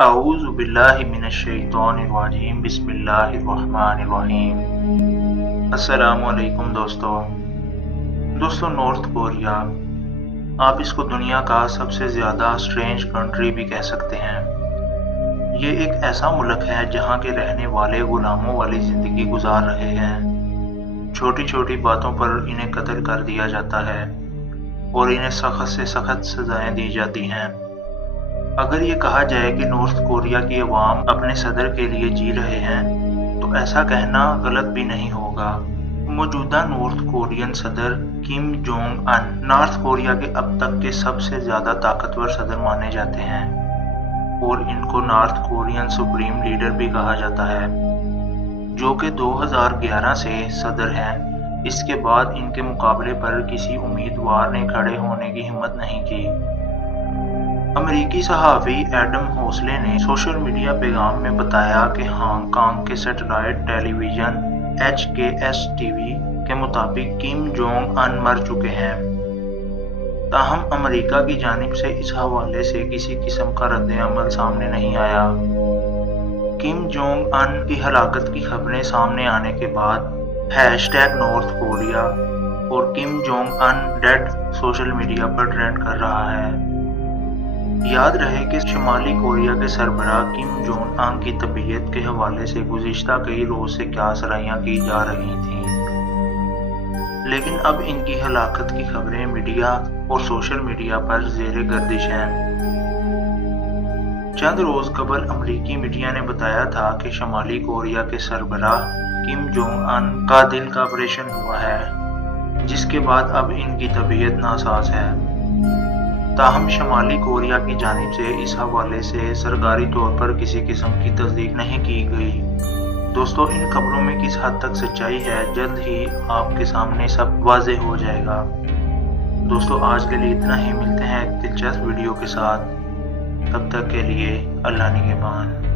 اعوذ باللہ من الشیطان الرجیم بسم اللہ الرحمن الرحیم۔ السلام علیکم دوستو، نارتھ کوریا، آپ اس کو دنیا کا سب سے زیادہ اسٹرینج کنٹری بھی کہہ سکتے ہیں۔ یہ ایک ایسا ملک ہے جہاں کے رہنے والے غلاموں والی زندگی گزار رہے ہیں۔ چھوٹی چھوٹی باتوں پر انہیں قتل کر دیا جاتا ہے اور انہیں سخت سے سخت سزائیں دی جاتی ہیں۔ اگر یہ کہا جائے کہ نارتھ کوریا کی عوام اپنے صدر کے لیے جی رہے ہیں تو ایسا کہنا غلط بھی نہیں ہوگا۔ موجودہ نارتھ کورین صدر کم جونگ ان نارتھ کوریا کے اب تک کے سب سے زیادہ طاقتور صدر مانے جاتے ہیں اور ان کو نارتھ کورین سپریم لیڈر بھی کہا جاتا ہے، جو کہ 2011 سے صدر ہیں۔ اس کے بعد ان کے مقابلے پر کسی امیدوار نے کھڑے ہونے کی ہمت نہیں کی۔ امریکی صحافی ایڈم ہوسلے نے سوشل میڈیا پیغام میں بتایا کہ ہانگ کانگ کے سیٹلائٹ ٹیلی ویژن HKS TV کے مطابق کم جونگ ان مر چکے ہیں، تاہم امریکہ کی جانب سے اس حوالے سے کسی قسم کا رد عمل سامنے نہیں آیا۔ کم جونگ ان کی ہلاکت کی خبریں سامنے آنے کے بعد #نارتھ کوریا اور Kim Jong Un dead social media پر ٹرینڈ کر رہا ہے۔ یاد رہے کہ شمالی کوریا کے سربراہ کم جونگ ان کی طبیعت کے حوالے سے گزشتہ کئی روز سے کیا سرائیاں کی جا رہی تھیں، لیکن اب ان کی ہلاکت کی خبریں میڈیا اور سوشل میڈیا پر زیر گردش ہیں۔ چند روز قبل امریکی میڈیا نے بتایا تھا کہ شمالی کوریا کے سربراہ کم جونگ ان کا دل کا آپریشن ہوا ہے، جس کے بعد اب ان کی طبیعت ناساز ہے، تاہم شمالی کوریا کی جانب سے اس حوالے سے سرکاری طور پر کسی قسم کی تصدیق نہیں کی گئی۔ دوستو، ان خبروں میں کس حد تک سچائی ہے، جلد ہی آپ کے سامنے سب واضح ہو جائے گا۔ دوستو، آج کے لیے اتنا ہی، ملتے ہیں ایک دلچسپ ویڈیو کے ساتھ، تب تک کے لیے اللہ نگہبان۔